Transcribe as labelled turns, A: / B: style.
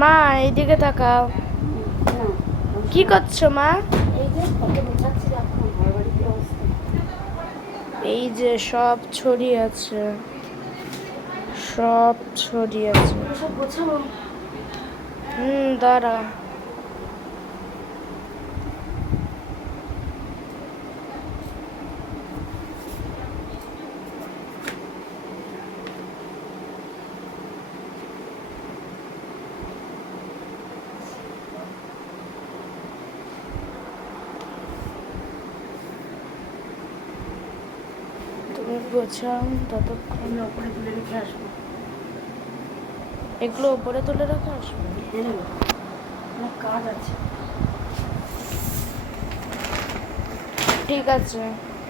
A: মা এইদিকে তাকাও। কি করছ মা?
B: এই যে
A: সব ছড়িয়ে আছে। সব ছড়িয়ে আছে। হুম দাঁড়া। গোছাও ততক্ষণ
B: আমি ওপরে তুলে রেখে আসব।
A: এগুলো উপরে তুলে রেখে আসবে?
B: আমার কাজ আছে।
A: ঠিক আছে।